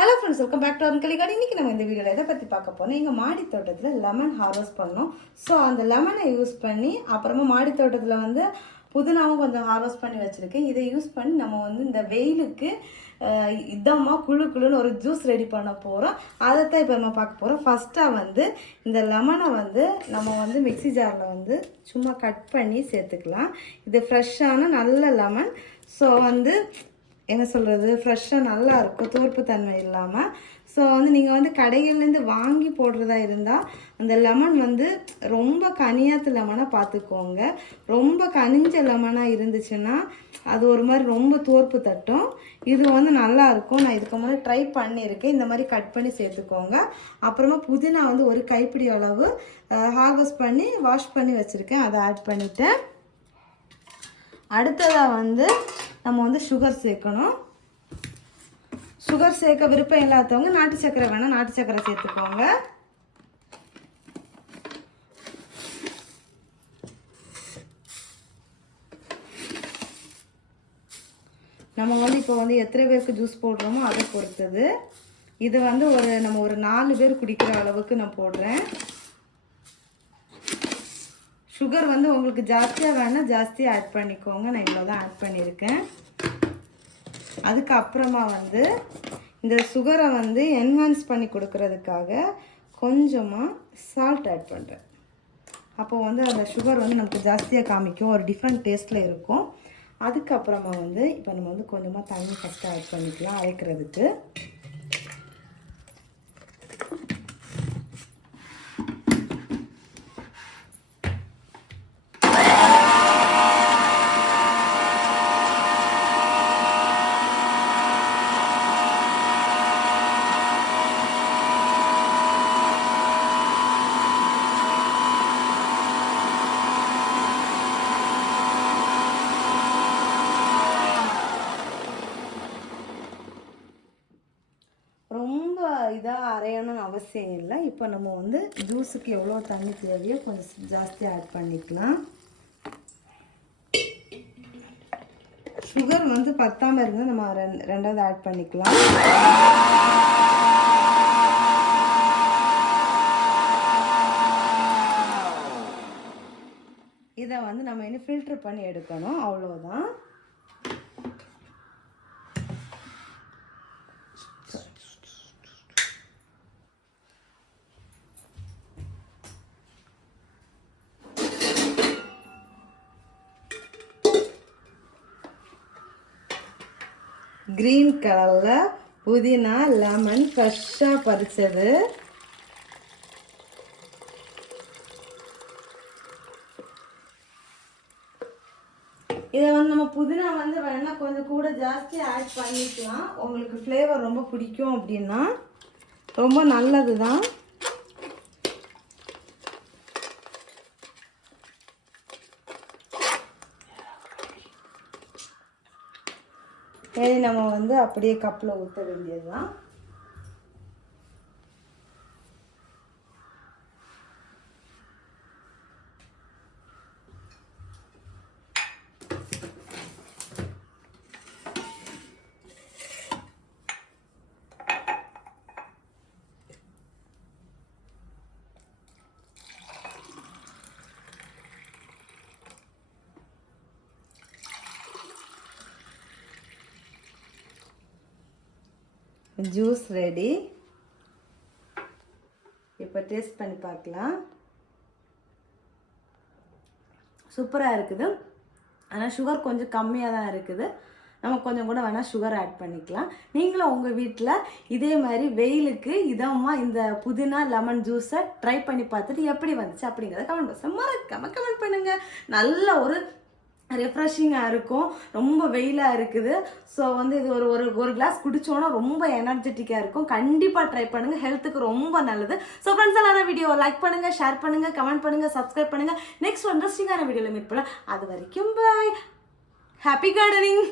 Hello friends welcome back to அன்கலி கார்டு இன்றைக்கி நம்ம இந்த வீடியோவில் எதை பற்றி பார்க்க போனோம் எங்கள் மாடி தோட்டத்தில் லெமன் ஹார்வெஸ்ட் பண்ணோம். ஸோ அந்த லெமனை யூஸ் பண்ணி அப்புறமா மாடி தோட்டத்தில் வந்து புதினாவும் கொஞ்சம் ஹார்வெஸ்ட் பண்ணி வச்சுருக்கேன். இதை யூஸ் பண்ணி நம்ம வந்து இந்த வெயிலுக்கு இதமாக குழு குழுன்னு ஒரு ஜூஸ் ரெடி பண்ண போகிறோம் அதை தான் இப்போ நம்ம பார்க்க போகிறோம் ஃபஸ்ட்டாக வந்து இந்த லெமனை வந்து நம்ம வந்து மிக்ஸி ஜாரில் வந்து சும்மா கட் பண்ணி சேர்த்துக்கலாம். இது ஃப்ரெஷ்ஷான நல்ல லெமன் ஸோ வந்து என்ன சொல்கிறது ஃப்ரெஷ்ஷாக நல்லா இருக்கும் தூர்ப்பு தன்மை இல்லாமல் ஸோ வந்து நீங்கள் வந்து கடைகள்லேருந்து வாங்கி போடுறதா இருந்தால் அந்த லெமன் வந்து ரொம்ப கனியாத்து லெமனாக பார்த்துக்கோங்க ரொம்ப கனிஞ்ச லெமனாக இருந்துச்சுன்னா அது ஒரு மாதிரி ரொம்ப தோற்பு தட்டும். இது வந்து நல்லா இருக்கும். நான் இதுக்கு முன்னாடி ட்ரை பண்ணியிருக்கேன். இந்த மாதிரி கட் பண்ணி சேர்த்துக்கோங்க. அப்புறமா புதினா வந்து ஒரு கைப்பிடி அளவு ஹார்வெஸ்ட் பண்ணி வாஷ் பண்ணி வச்சுருக்கேன். அதை ஆட் பண்ணிவிட்டேன் அடுத்ததாக வந்து நம்ம வந்து சுகர் சேர்க்கணும். சுகர் சேர்க்க விருப்பம் இல்லாதவங்க நாட்டு சக்கரை வேணால் நாட்டு சக்கரை சேர்த்துக்கோங்க. நம்ம வந்து இப்போ வந்து எத்தனை பேருக்கு ஜூஸ் போடுறோமோ அதை பொறுத்தது. இது வந்து ஒரு நம்ம ஒரு நாலு பேர் குடிக்கிற அளவுக்கு நான் போடுறேன். சுகர் வந்து உங்களுக்கு ஜாஸ்தியாக வேணால் ஜாஸ்தியாக ஆட் பண்ணிக்கோங்க. நான் இவ்வளோ தான் ஆட் பண்ணியிருக்கேன். அதுக்கப்புறமா வந்து இந்த சுகரை வந்து என்ஹான்ஸ் பண்ணி கொடுக்கறதுக்காக கொஞ்சமாக சால்ட் ஆட் பண்ணுறேன் அப்போ வந்து அந்த சுகர் வந்து நமக்கு ஜாஸ்தியாக காமிக்கும். ஒரு டிஃப்ரெண்ட் டேஸ்ட்டில் இருக்கும். அதுக்கப்புறமா வந்து இப்போ நம்ம வந்து கொஞ்சமாக தண்ணி ஃபஸ்ட்டு ஆட் பண்ணிக்கலாம் அரைக்கிறதுக்கு ரொம்ப இதாக அரையணும்னு அவசியம் இல்லை. இப்போ நம்ம வந்து ஜூஸுக்கு எவ்வளோ தண்ணி தேவையோ கொஞ்சம் ஜாஸ்தியாக ஆட் பண்ணிக்கலாம். சுகர் வந்து பத்தாமல் இருந்தால் நம்ம ரெண் ரெண்டாவது ஆட் பண்ணிக்கலாம். இதை வந்து நம்ம இன்னும் ஃபில்ட்ரு பண்ணி எடுக்கணும். அவ்வளோதான் க்ரீன் கலரில் புதினா லெமன் ஃப்ரெஷ்ஷாக பறிச்சது. இதை வந்து நம்ம புதினா வந்து வேணால் கொஞ்சம் கூட ஜாஸ்தி ஆட் பண்ணிக்கலாம். உங்களுக்கு ஃப்ளேவர் ரொம்ப பிடிக்கும் அப்படின்னா ரொம்ப நல்லது தான் சரி நம்ம வந்து அப்படியே கப்பில் ஊற்ற வேண்டியது தான் ஜூஸ் ரெடி. இப்போ டேஸ்ட் பண்ணி பார்க்கலாம். சூப்பராக இருக்குது. ஆனால் சுகர் கொஞ்சம் கம்மியாக தான் இருக்குது. நம்ம கொஞ்சம் கூட வேணால் சுகர் ஆட் பண்ணிக்கலாம். நீங்களும் உங்கள் வீட்டில் இதே மாதிரி வெயிலுக்கு இதமாக இந்த புதினா லெமன் ஜூஸை ட்ரை பண்ணி பார்த்துட்டு எப்படி வந்துச்சு அப்படிங்கிறத கமெண்ட் பாக்ஸில் மறக்காமல் கமெண்ட் பண்ணுங்கள் நல்ல ஒரு ரெஃப்ரெஷிங்காக இருக்கும். ரொம்ப வெயிலாக இருக்குது. ஸோ வந்து இது ஒரு ஒரு ஒரு கிளாஸ் குடித்தோன்னா ரொம்ப எனர்ஜெட்டிக்காக இருக்கும். கண்டிப்பாக ட்ரை பண்ணுங்கள் ஹெல்த்துக்கு ரொம்ப நல்லது. ஸோ ஃப்ரெண்ட்ஸ் எல்லாரும் வீடியோ லைக் பண்ணுங்கள் ஷேர் பண்ணுங்கள் கமெண்ட் பண்ணுங்கள் சப்ஸ்கிரைப் பண்ணுங்கள் நெக்ஸ்ட் இன்ட்ரெஸ்டிங்கான வீடியோவில் மீட் பண்ணலாம். அது வரைக்கும் பாய் ஹாப்பி கார்டனிங்